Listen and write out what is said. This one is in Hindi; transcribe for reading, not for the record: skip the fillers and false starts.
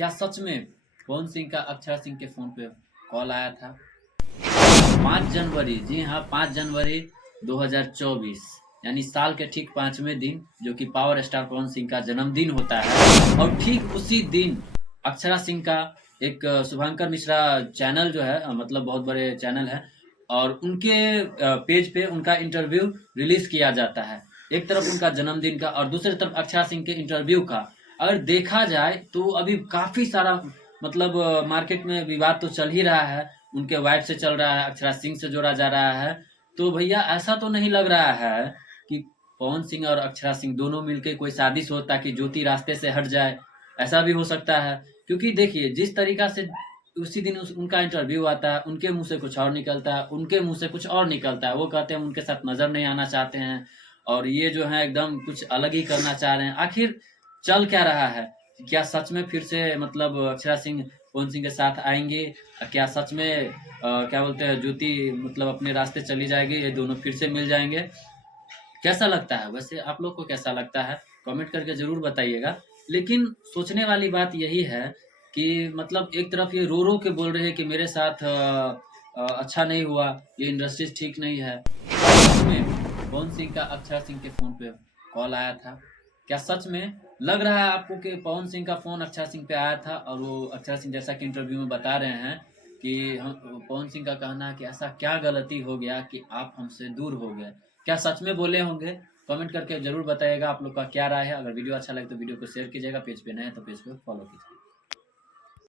क्या सच में पवन सिंह का अक्षरा सिंह के फोन पे कॉल आया था? 5 जनवरी, जी हाँ, 5 जनवरी 2024, यानी साल के ठीक 5वें दिन, जो कि पावर स्टार पवन सिंह का जन्मदिन होता है। और ठीक उसी दिन अक्षरा सिंह का एक शुभंकर मिश्रा चैनल जो है, मतलब बहुत बड़े चैनल है, और उनके पेज पे उनका इंटरव्यू रिलीज किया जाता है। एक तरफ उनका जन्मदिन का और दूसरी तरफ अक्षरा सिंह के इंटरव्यू का। अगर देखा जाए तो अभी काफी सारा मतलब मार्केट में विवाद तो चल ही रहा है। उनके वाइफ से चल रहा है, अक्षरा सिंह से जोड़ा जा रहा है। तो भैया ऐसा तो नहीं लग रहा है कि पवन सिंह और अक्षरा सिंह दोनों मिलके कोई साजिश हो ताकि ज्योति रास्ते से हट जाए? ऐसा भी हो सकता है, क्योंकि देखिए जिस तरीका से उसी दिन उनका इंटरव्यू आता है, उनके मुंह से कुछ और निकलता है, उनके मुंह से कुछ और निकलता है। वो कहते हैं हम उनके साथ नजर नहीं आना चाहते हैं, और ये जो है एकदम कुछ अलग ही करना चाह रहे हैं। आखिर चल क्या रहा है? क्या सच में फिर से मतलब अक्षरा सिंह पवन सिंह के साथ आएंगे? क्या सच में क्या बोलते हैं, ज्योति मतलब अपने रास्ते चली जाएगी, ये दोनों फिर से मिल जाएंगे? कैसा लगता है वैसे, आप लोग को कैसा लगता है? कमेंट करके जरूर बताइएगा। लेकिन सोचने वाली बात यही है कि मतलब एक तरफ ये रो रो के बोल रहे हैं कि मेरे साथ अच्छा नहीं हुआ, ये इंडस्ट्री ठीक नहीं है। सच में पवन सिंह का अक्षरा सिंह के फोन पे कॉल आया था? क्या सच में लग रहा है आपको कि पवन सिंह का फोन अक्षरा सिंह पे आया था, और वो अक्षरा सिंह जैसा कि इंटरव्यू में बता रहे हैं कि हम, पवन सिंह का कहना है कि ऐसा क्या गलती हो गया कि आप हमसे दूर हो गए? क्या सच में बोले होंगे? कमेंट करके जरूर बताइएगा आप लोग का क्या राय है। अगर वीडियो अच्छा लगे तो वीडियो को शेयर कीजिएगा, पेज पे नए हैं तो पेज को फॉलो कीजिए।